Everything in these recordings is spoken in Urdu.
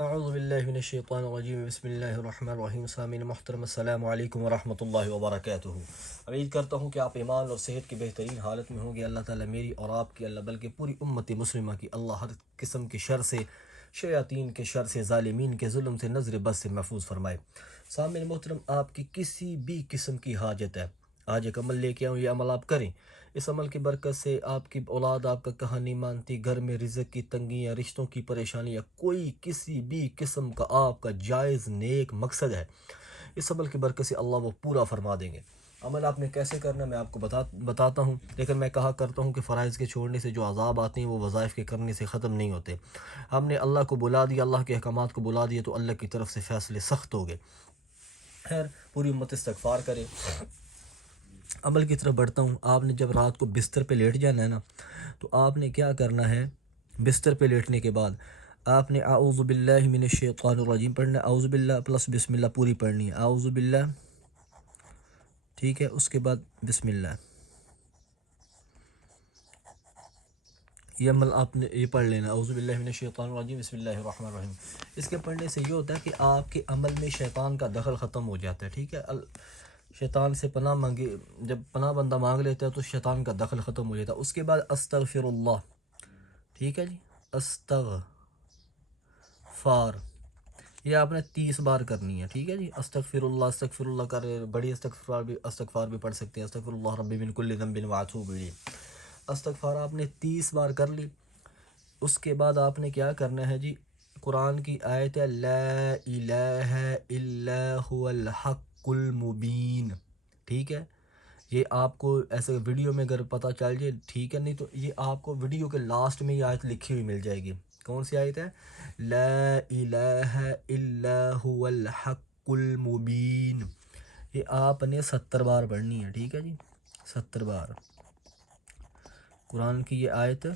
اعوذ باللہ من الشیطان الرجیم بسم اللہ الرحمن الرحیم سامعین محترم السلام علیکم ورحمۃ اللہ وبرکاتہ۔ امید کرتا ہوں کہ آپ ایمان اور صحت کی بہترین حالت میں ہوں گے۔ اللہ تعالیٰ میری اور آپ کی بلکہ پوری امت مسلمہ کی اللہ ہر قسم کی شر سے، شیاطین کے شر سے، ظالمین کے ظلم سے، نظر بد سے محفوظ فرمائے۔ سامعین محترم، آپ کی کسی بھی قسم کی حاجت ہے، آج ایک عمل لے کے آؤں، یہ عمل آپ کریں۔ اس عمل کی برکت سے آپ کی اولاد آپ کا کہا نہیں مانتی، گھر میں رزق کی تنگی یا رشتوں کی پریشانی یا کوئی کسی بھی قسم کا آپ کا جائز نیک مقصد ہے، اس عمل کی برکت سے اللہ وہ پورا فرما دیں گے۔ عمل آپ نے کیسے کرنا میں آپ کو بتاتا ہوں، لیکن میں کہا کرتا ہوں کہ فرائض کے چھوڑنے سے جو عذاب آتے ہیں وہ وظائف کے کرنے سے ختم نہیں ہوتے۔ ہم نے اللہ کو بلا دیا، اللہ کے احکامات کو بلا دیا تو اللہ کی طرف سے فیصلے سخت ہو گئے۔ خیر، پوری امت استغفار کرے۔ عمل کی طرف بڑھتا ہوں۔ آپ نے جب رات کو بستر پہ لیٹ جانا ہے نا، تو آپ نے کیا کرنا ہے، بستر پہ لیٹنے کے بعد آپ نے اعوذ باللہ من الشیطان الرجیم پڑھنا ہے، اعوذ باللہ پلس بسم اللہ پوری پڑھنی ہے، اعوذ باللہ، ٹھیک ہے، اس کے بعد بسم اللہ۔ یہ عمل آپ نے یہ پڑھ لینا، اعوذ باللہ من الشیطان الرجیم بسم اللہ الرحمن الرحیم۔ اس کے پڑھنے سے یہ ہوتا ہے کہ آپ کے عمل میں شیطان کا دخل ختم ہو جاتا ہے، ٹھیک ہے۔ شیطان سے پناہ مانگی، جب پناہ بندہ مانگ لیتا ہے تو شیطان کا دخل ختم ہو جاتا ہے۔ اس کے بعد استغفر اللہ، ٹھیک ہے جی، استغفار، یہ آپ نے 30 بار کرنی ہے، ٹھیک ہے جی۔ استغفر اللہ کر بڑی استغفار بھی پڑھ سکتے ہیں، استغفر اللہ ربی من کل ذنب واتوب الیہ۔ استغفار آپ نے 30 بار کر لی۔ اس کے بعد آپ نے کیا کرنا ہے جی، قرآن کی آیت ہے لا الہ الا هو الحق المبین، ٹھیک ہے۔ یہ آپ کو ایسے ویڈیو میں اگر پتہ چل جائے ٹھیک ہے، نہیں تو یہ آپ کو ویڈیو کے لاسٹ میں یہ آیت لکھی ہوئی مل جائے گی۔ کون سی آیت ہے؟ لا الہ الا هو الحق المبین۔ یہ آپ نے 70 بار پڑھنی ہے، ٹھیک ہے جی، 70 بار۔ قرآن کی یہ آیت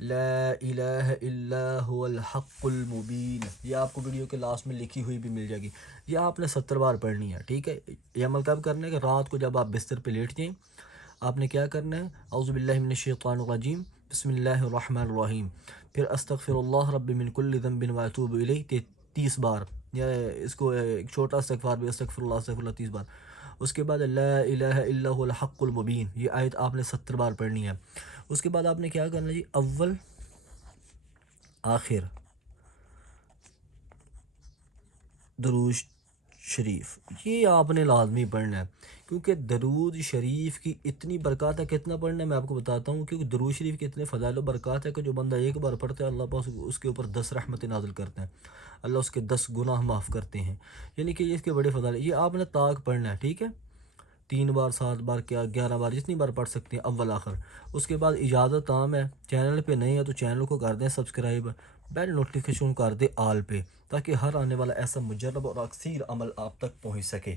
لا الہ الا هو الحق المبین، یہ آپ کو ویڈیو کے لاسٹ میں لکھی ہوئی بھی مل جائے گی۔ یہ آپ نے 70 بار پڑھنی ہے، ٹھیک ہے۔ یہ عمل کب کرنا ہے کہ رات کو جب آپ بستر پہ لیٹ جائیں، آپ نے کیا کرنا ہے، اعوذ باللہ من الشیطان الرجیم بسم اللہ الرحمن الرحیم، پھر استغفر اللہ رب من کل ذنب واتوب الیہ 30 بار، یا اس کو ایک چھوٹا استغفار بھی استغفر اللہ 30 بار۔ اس کے بعد لا الہ الا هو الحق المبین، یہ آیت آپ نے 70 بار پڑھنی ہے۔ اس کے بعد آپ نے کیا کرنا جی، اول آخر درود شریف، یہ آپ نے لازمی پڑھنا ہے، کیونکہ درود شریف کی اتنی برکات ہے۔ کتنا پڑھنا ہے میں آپ کو بتاتا ہوں، کیونکہ درود شریف کی اتنے فضائل و برکات ہے کہ جو بندہ ایک بار پڑھتا ہے اللہ پاک اس کے اوپر 10 رحمتیں نازل کرتے ہیں، اللہ اس کے 10 گناہ معاف کرتے ہیں، یعنی کہ یہ اس کے بڑے فضائل۔ یہ آپ نے طاق پڑھنا ہے، ٹھیک ہے، 3 بار 7 بار کیا 11 بار جتنی بار پڑھ سکتے ہیں اول آخر۔ اس کے بعد اجازت عام ہے، چینل پہ نہیں ہے تو چینل کو کر دیں سبسکرائب، بیل نوٹیفیکیشن کر دیں آل پہ، تاکہ ہر آنے والا ایسا مجرب اور اکثیر عمل آپ تک پہنچ سکے۔